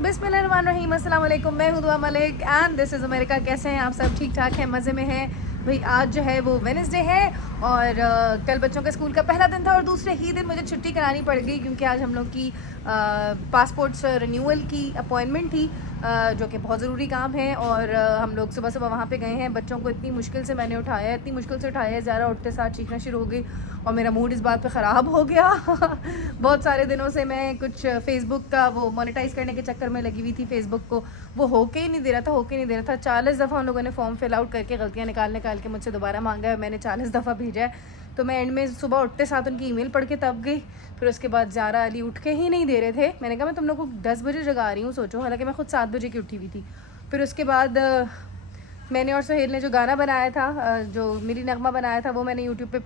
बिस्मिल्लाहिर्रहमानिर्रहीम, अस्सलाम वालेकुम। मैं हूँ दुआ Malik and this is America. कैसे हैं आप सब? ठीक ठाक हैं, मज़े में हैं भाई। आज जो है वो वेडनेसडे है और कल बच्चों के स्कूल का पहला दिन था और दूसरे ही दिन मुझे छुट्टी करानी पड़ गई क्योंकि आज हम लोग की पासपोर्ट्स रिन्यूअल की अपॉइंटमेंट थी, जो कि बहुत ज़रूरी काम है। और हम लोग सुबह सुबह वहाँ पे गए हैं। बच्चों को इतनी मुश्किल से मैंने उठाया, इतनी मुश्किल से उठाया, ज़्यादा उठते साथ चीखना शुरू हो गई और मेरा मूड इस बात पे ख़राब हो गया। बहुत सारे दिनों से मैं कुछ फेसबुक का वो मोनेटाइज़ करने के चक्कर में लगी हुई थी। फेसबुक को वो होके ही नहीं दे रहा था, होके नहीं दे रहा था। 40 दफ़ा हम लोगों ने फॉर्म फिल आउट करके गलतियाँ निकाल के मुझसे दोबारा मांगा है। मैंने 40 दफ़ा भेजा है। तो मैं एंड में सुबह उठते साथ उनकी ईमेल पढ़ के तब गई। फिर उसके बाद ज़ारा अली उठ के ही नहीं दे रहे थे। मैंने कहा मैं तुम लोग को 10 बजे जगा रही हूँ, सोचो। हालांकि मैं खुद 7 बजे की उठी हुई थी। फिर उसके बाद मैंने और सुहेल ने जो गाना बनाया था, जो मेरी नगमा बनाया था, वो मैंने यूट्यूब पे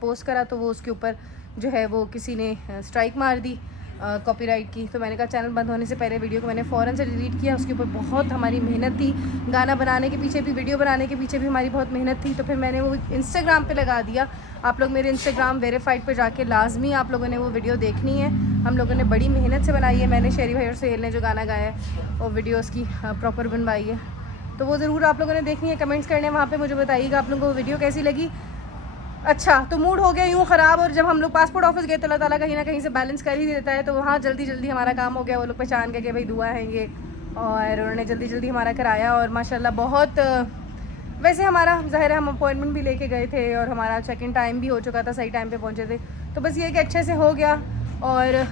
पोस्ट करा। तो वो उसके ऊपर जो है वो किसी ने स्ट्राइक मार दी कॉपीराइट की। तो मैंने कहा चैनल बंद होने से पहले वीडियो को मैंने फ़ौरन से डिलीट किया। उसके ऊपर बहुत हमारी मेहनत थी, गाना बनाने के पीछे भी, वीडियो बनाने के पीछे भी हमारी बहुत मेहनत थी। तो फिर मैंने वो इंस्टाग्राम पे लगा दिया। आप लोग मेरे इंस्टाग्राम वेरीफाइड पे जाके लाजमी आप लोगों ने वो वीडियो देखनी है। हम लोगों ने बड़ी मेहनत से बनाई है। मैंने शेरी भाई और सुहेल ने जो गाना गाया है और वीडियो उसकी प्रॉपर बनवाई है, तो वो ज़रूर आप लोगों ने देखनी है। कमेंट्स करने वहाँ पे मुझे बताइएगा आप लोगों को वीडियो कैसी लगी। अच्छा, तो मूड हो गया यूँ ख़राब। और जब हम लोग पासपोर्ट ऑफिस गए तो अल्लाह ताला कहीं ना कहीं से बैलेंस कर ही देता है। तो वहाँ जल्दी जल्दी हमारा काम हो गया। वो लोग पहचान के भाई दुआ है ये, और उन्होंने जल्दी जल्दी हमारा कराया। और माशाल्लाह बहुत, वैसे हमारा ज़ाहिर है हम अपॉइंटमेंट भी लेके गए थे और हमारा चेक इन टाइम भी हो चुका था, सही टाइम पे पहुँचे थे। तो बस ये कि अच्छे से हो गया। और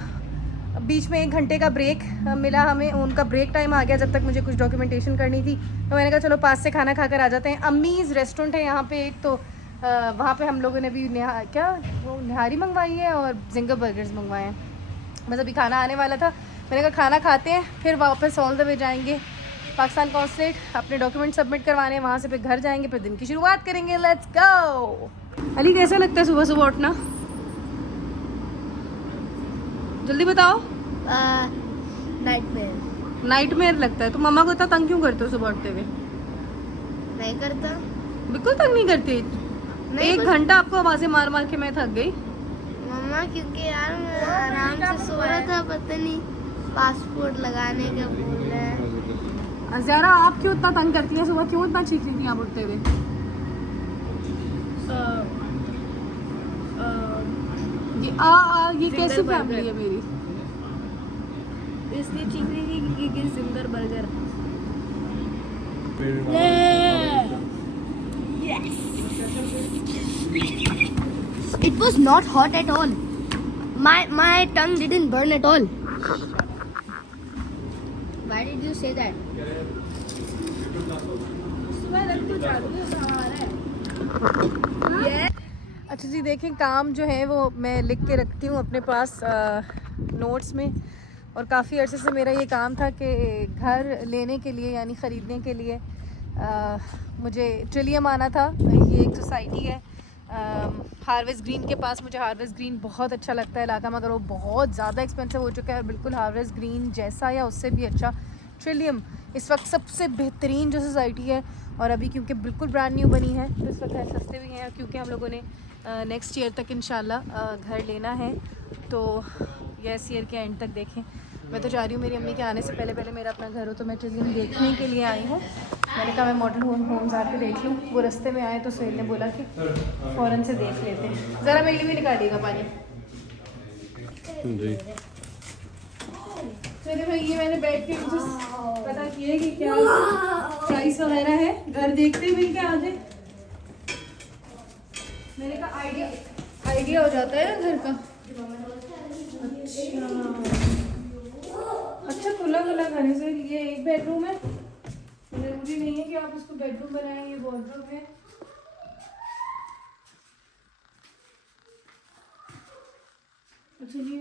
बीच में 1 घंटे का ब्रेक मिला हमें, उनका ब्रेक टाइम आ गया जब तक मुझे कुछ डॉक्यूमेंटेशन करनी थी। तो मैंने कहा चलो पास से खाना खाकर आ जाते हैं। अम्मीज़ रेस्टोरेंट है यहाँ पे एक, तो वहाँ पे हम लोगों ने भी निहारी मंगवाई है और जिंगर बर्गर्स मंगवाए हैं। बस अभी खाना आने वाला था। मैंने कहा खाना खाते हैं, फिर वापस ऑल द वे जाएंगे पाकिस्तान कॉन्सुलेट, अपने डॉक्यूमेंट सबमिट करवाने। वहाँ से फिर घर जाएंगे, फिर दिन की शुरुआत करेंगे। Let's go. अली कैसा लगता है सुबह सुबह उठना? जल्दी बताओ। नाइटमेयर लगता है। तो मम्मा को इतना तंग क्यों करते हो सुबह उठते हुए? नहीं करता, बिल्कुल तंग नहीं करती। 1 घंटा आपको आवाजें मार मार के मैं थक गई। मम्मा, क्योंकि यार मैं आराम से सो रहा था, पता नहीं पासपोर्ट लगाने का बोल रहे हैं। ज़ारा आप क्यों इतना तंग करती हैं सुबह? क्यों इतना चीख रही थी आप उठते हुए? ये कैसी फैमिली है मेरी? इसलिए चीख रही थी क्योंकि ginger burger. It was not hot at all. My tongue didn't burn at all. Why did you say that? अच्छा जी, देखें काम जो है वो मैं लिख के रखती हूँ अपने पास नोट्स में। और काफ़ी अर्से से मेरा ये काम था कि घर लेने के लिए यानी ख़रीदने के लिए मुझे ट्रिलियम आना था। ये एक सोसाइटी है हार्वेस्ट ग्रीन के पास। मुझे हार्वेस्ट ग्रीन बहुत अच्छा लगता है इलाका, मगर वो बहुत ज़्यादा एक्सपेंसिव हो चुका है। और बिल्कुल हार्वेस्ट ग्रीन जैसा या उससे भी अच्छा ट्रिलियम इस वक्त सबसे बेहतरीन जो सोसाइटी है। और अभी क्योंकि बिल्कुल ब्रांड न्यू बनी है तो इस वक्त सस्ते भी हैं, क्योंकि हम लोगों ने नेक्स्ट ईयर तक इंशाल्लाह घर लेना है। तो इस ईयर के एंड तक देखें। मैं तो चाह रही हूँ मेरी अम्मी के आने से पहले पहले मेरा अपना घर हो। तो मैं ट्रिलियम देखने के लिए आई हूँ। मैंने कहा मैं मॉडल होम्स आके देख लूँ। वो रास्ते में आए तो सुहेल ने बोला कि फ़ौरन से देख लेते हैं। ज़रा मेरे लिए भी निकालिएगा पानी जी। चलिए भाई, ये मैंने बैठ के पता किया कि क्या प्राइस वगैरह है, घर देखते हुए क्या आ जाए। मैंने कहा आइडिया हो जाता है ना घर का। अच्छा खुला घर है सर। ये एक बेडरूम है, जरूरी नहीं है कि आप उसको बेडरूम बनाएं। ये वॉर्डरोब है। अच्छा, ये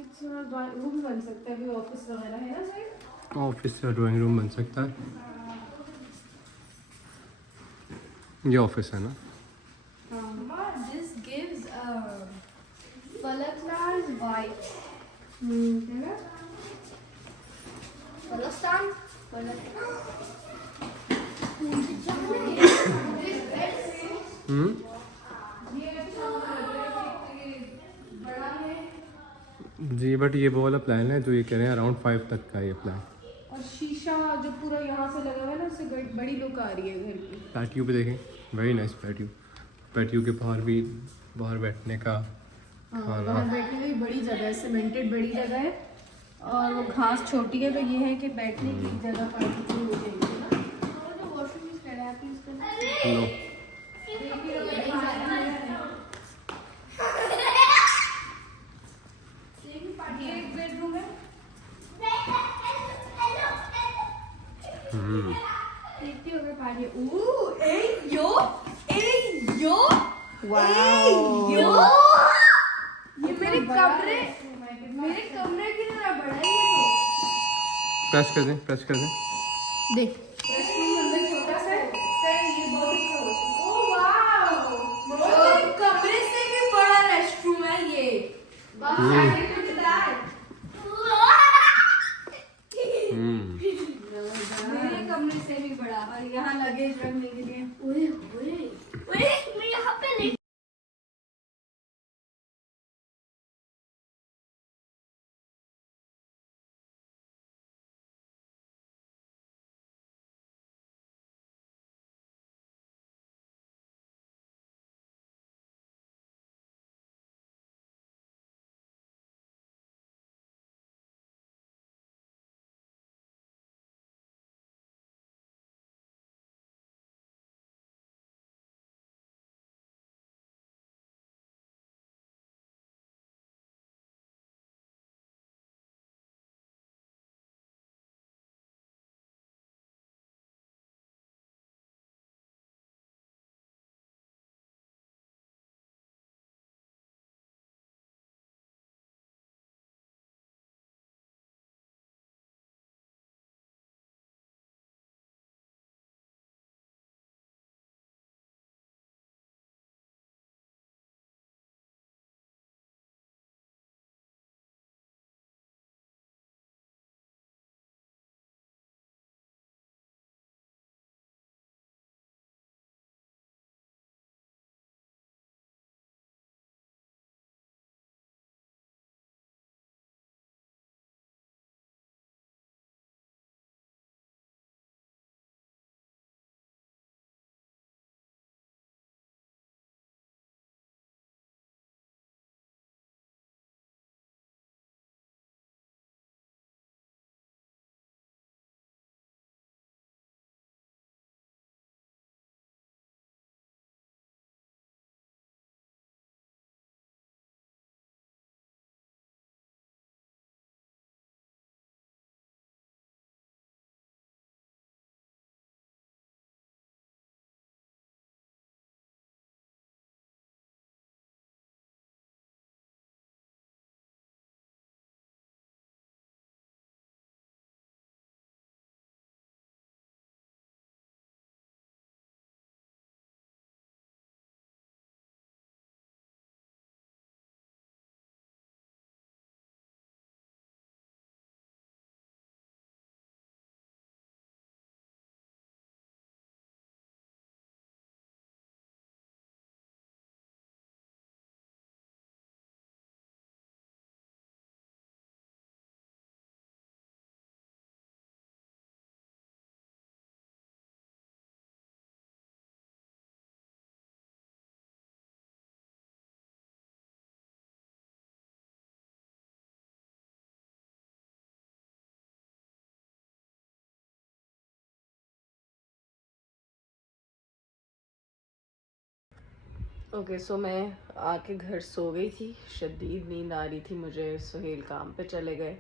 रूम बन सकता है, ऑफिस वगैरह है ना सर? ऑफिस या ड्राइंग रूम बन सकता है। ये ऑफिस है ना? This gives Palestine vibe. है ना? Palestine. जी, बट ये वो वाला प्लान है जो ये कह रहे हैं अराउंड 5 तक का ये प्लान। और शीशा जो पूरा यहाँ से लगा हुआ है ना, उससे बड़ी लुक आ रही है घर की। पैटियो पे देखें, वेरी नाइस पैटियो। पैटियो के बाहर भी बाहर बैठने का हाँ, बाहर बैठने की बड़ी जगह है, सीमेंटेड बड़ी जगह है, और वो घास छोटी है, तो ये है कि बैठने की जगह पार्टी की हो जाएगी ना। वॉशरूम यूज कर आप यूज करना। नो एक बेडरूम है। देखती हो पार्टी। ए यो वाओ, ये मेरे कमरे की तरह बड़ा है ये तो। प्रेस कर दें, प्रेस कर दें। देख रेस्टरूम अंदर छोटा सा है सर, ये बहुत अच्छा हो। ओह वाओ, कमरे से भी बड़ा रेस्टरूम है ये। मेरे कमरे से भी बड़ा, और यहाँ लगेज रखने के लिए। मैं यहाँ पे नहीं। ओके सो मैं आके घर सो गई थी, शदीद नींद आ रही थी मुझे। सुहेल काम पे चले गए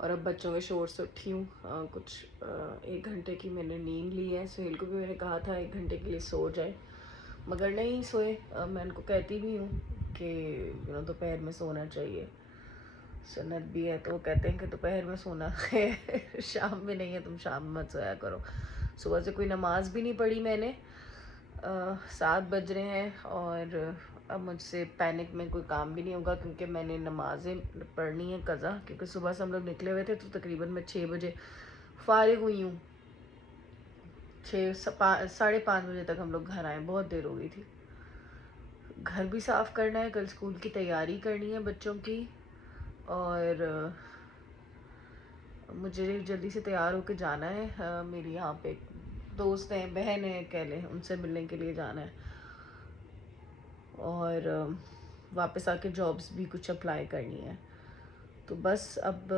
और अब बच्चों के शोर से उठी हूँ। कुछ 1 घंटे की मैंने नींद ली है। सुहेल को भी मैंने कहा था 1 घंटे के लिए सो जाए, मगर नहीं सोए। मैं उनको कहती भी हूँ कि दोपहर में सोना चाहिए, सुन्नत भी है, तो वो कहते हैं कि दोपहर में सोना है शाम में नहीं है, तुम शाम में मत सोया करो। सुबह से कोई नमाज भी नहीं पढ़ी मैंने। 7 बज रहे हैं और अब मुझसे पैनिक में कोई काम भी नहीं होगा, क्योंकि मैंने नमाज़ें पढ़नी है कज़ा। क्योंकि सुबह से हम लोग निकले हुए थे तो तकरीबन मैं 6 बजे फ़ारिग हुई हूँ। 5:30 बजे तक हम लोग घर आए, बहुत देर हो गई थी। घर भी साफ़ करना है, कल स्कूल की तैयारी करनी है बच्चों की, और मुझे जल्दी से तैयार होकर जाना है। मेरी यहाँ पे दोस्त हैं, बहन है, कह लें, उनसे मिलने के लिए जाना है। और वापस आके जॉब्स भी कुछ अप्लाई करनी है। तो बस अब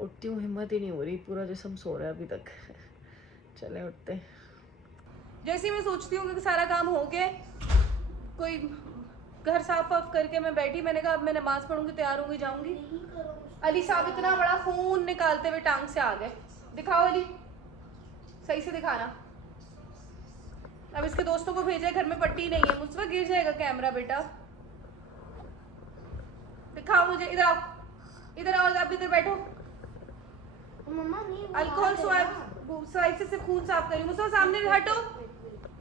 उठती हूँ, हिम्मत ही नहीं हो रही, पूरा जिस्म सो रहा है अभी तक। चले उठते हैं। जैसे ही मैं सोचती हूँ कि सारा काम हो गया, कोई घर साफ वाफ करके मैं बैठी, मैंने कहा अब मैं नमाज पढ़ूंगी, तैयार होंगी, जाऊंगी। अली साहब इतना बड़ा खून निकालते हुए टांग से आ गए। दिखाओ अली, सही से दिखाना। अब इसके दोस्तों को भेजा, घर में पट्टी नहीं है, मुझसे गिर जाएगा कैमरा बेटा। दिखाओ मुझे, इधर आओ, इधर आओ, आप इधर बैठो। अल्कोहल स्वाइप से खून साफ करी। मुझसे सामने हटो,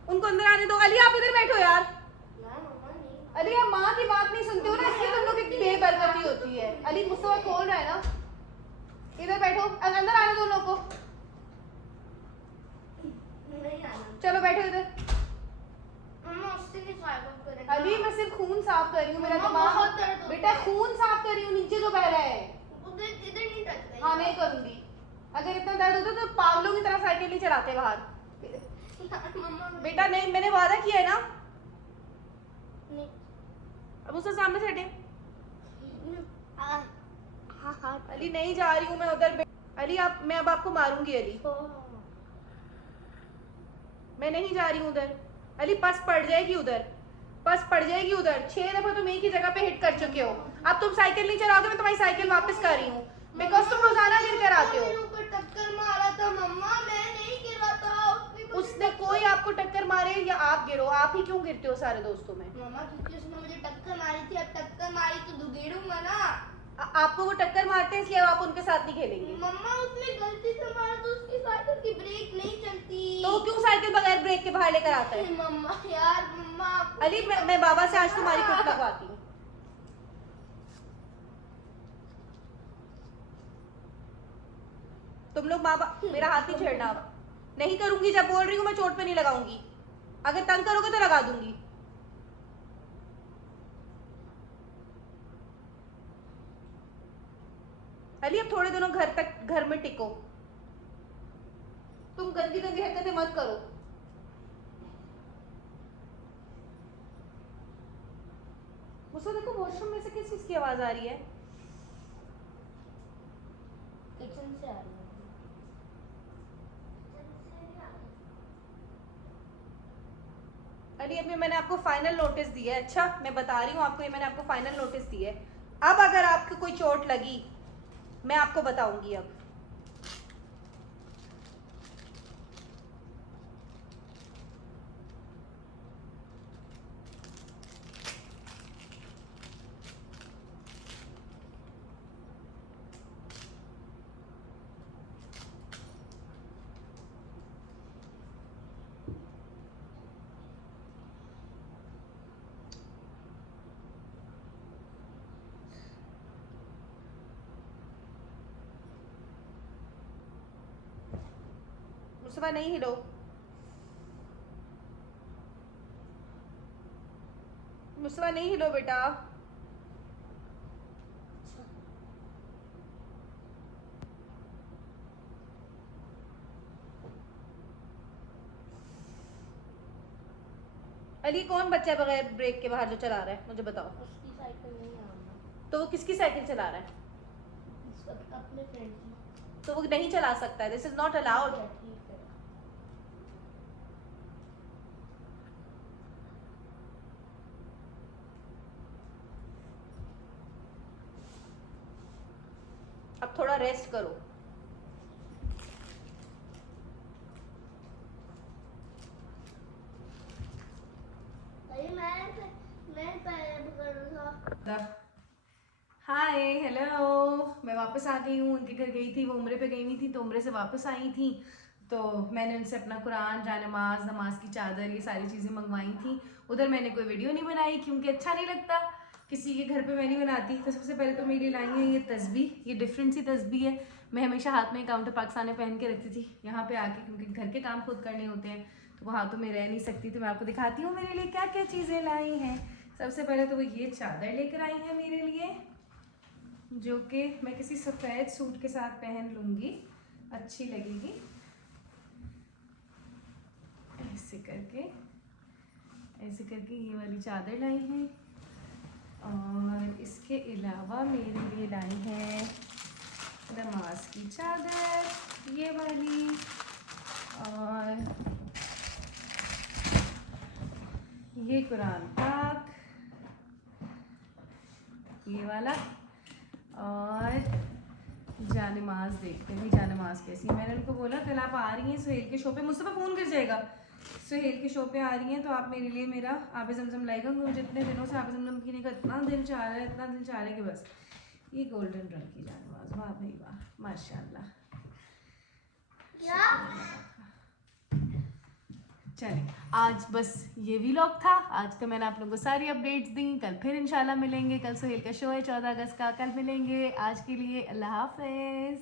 उनको अंदर आने दो। अली आप इधर बैठो यार। अली आप माँ की बात नहीं सुनते हो ना, इसलिए तुम लोग की बेबरकती होती है। अली मुस्तफा खोल रहा है ना, इधर बैठो, अंदर आने दो लोगों को। चलो बैठो इधर। अली मैं सिर्फ खून साफ कर रही हूँ, मेरा दिमाग बेटा, खून साफ कर रही हूँ, नीचे जो बह रहा है। हाँ नहीं करूंगी, अगर इतना दर्द होता तो पागलों की तरह साइकिल नहीं चलाते बाहर। बेटा नहीं, मैंने वादा किया है ना। अब उसके सामने से हटे। अली नहीं जा रही हूँ मैं उधर। अली आप, मैं अब आपको मारूंगी अली, मैं नहीं जा रही हूँ उधर। अली पस पड़ जाएगी उधर, पस पड़ जाएगी उधर। 6 दफा तुम एक ही जगह पे हिट कर चुके हो। अब तुम साइकिल नहीं चलाओगे, मैं तुम्हारी साइकिल वापस कर रही हूँ, बिकॉज तुम रोजाना गिर कर आते हो। टक्कर मारा था मम्मा, मैं नहीं गिरा था। उसने कोई आपको टक्कर मारे या आप गिरो, आप ही क्यों गिरते हो सारे दोस्तों में? मम्मा क्योंकि उसने मुझे टक्कर मारी थी, अब टक्कर मारी तो दुगेड़ूंगा ना। आपको वो टक्कर मारते हैं इसलिए आप उनके साथ नहीं खेलेंगे। मम्मा उसने गलती से मारा तो उसकी साइकिल की ब्रेक नहीं चलती। तो क्यों साइकिल बगैर ब्रेक के बाहर लेकर आता है? मम्मा यार, मम्मा अली मैं बाबा से आज तुम्हारी कुट लगवाती हूँ। तुम लोग माँ बाप, मेरा हाथ नहीं छेड़ना। अब नहीं करूंगी, जब बोल रही हूँ मैं चोट पे नहीं लगाऊंगी। अगर तंग करोगे तो लगा दूंगी। अली अब थोड़े दिनों घर में टिको, तुम गंदी गंदी हरकतें मत करो। मुझसे देखो वॉशरूम में से किस चीज की आवाज आ रही है? किचन से आ रही है। अली अभी मैंने आपको फाइनल नोटिस दिया है। अच्छा मैं बता रही हूँ आपको, ये मैंने आपको फाइनल नोटिस दिया है। अब अगर आपको कोई चोट लगी मैं आपको बताऊंगी। अब मुस्तफा नहीं हिलो। मुस्तफा नहीं हिलो बेटा। अली कौन बच्चा है बगैर ब्रेक के बाहर जो चला रहा है, मुझे बताओ। उसकी साइकिल नहीं आना। तो वो किसकी साइकिल चला रहा है? अपने फ्रेंड की। तो वो नहीं चला सकता है, दिस इज नॉट अलाउड। ठीक है। अब थोड़ा रेस्ट करो। हाय हेलो, मैं वापस आ गई हूँ। उनके घर गई थी, वो उम्रे पे गई हुई थी, तो उम्रे से वापस आई थी। तो मैंने उनसे अपना कुरान, जानमाज, नमाज की चादर, ये सारी चीज़ें मंगवाई थी। उधर मैंने कोई वीडियो नहीं बनाई क्योंकि अच्छा नहीं लगता, किसी के घर पे मैं नहीं बनाती। तो सबसे पहले तो मेरे लिए लाई है ये तस्बीह, ये डिफरेंट सी तस्बीह है। मैं हमेशा हाथ में काउंटर पाकिस्तानी पहन के रखती थी यहाँ पे आके, क्योंकि घर के काम खुद करने होते हैं तो वो हाथों में रह नहीं सकती। तो मैं आपको दिखाती हूँ मेरे लिए क्या क्या चीज़ें लाई हैं। सबसे पहले तो वो ये चादर लेकर आई है मेरे लिए, जो कि मैं किसी सफ़ेद सूट के साथ पहन लूँगी, अच्छी लगेगी। ऐसे करके ये वाली चादर लाई है, और इसके अलावा मेरे लिए लाई है नमाज की चादर ये वाली, और ये कुरान पाक ये वाला, और जानमाज। देखते हैं जानमाज कैसी। मैंने उनको बोला कल आप आ रही हैं सुहेल के शो पे, मुझसे फ़ोन कर जाएगा, सुहेल के शो पे आ रही हैं तो आप मेरे लिए मेरा आबे ज़मज़म लाएगा। मुझे इतने दिनों से आबे ज़मज़म पीने का इतना दिल चाह रहा है, इतना दिल चाह रहा है कि बस। ये गोल्डन रंग की जानमाज, वाह भाई वाह, माशाल्लाह। चलिए आज बस ये व्लॉग था। आज तो मैंने आप लोगों को सारी अपडेट्स दी। कल फिर इंशाल्लाह मिलेंगे। कल सुहेल का शो है 14 अगस्त का, कल मिलेंगे। आज के लिए अल्लाह हाफ़िज़।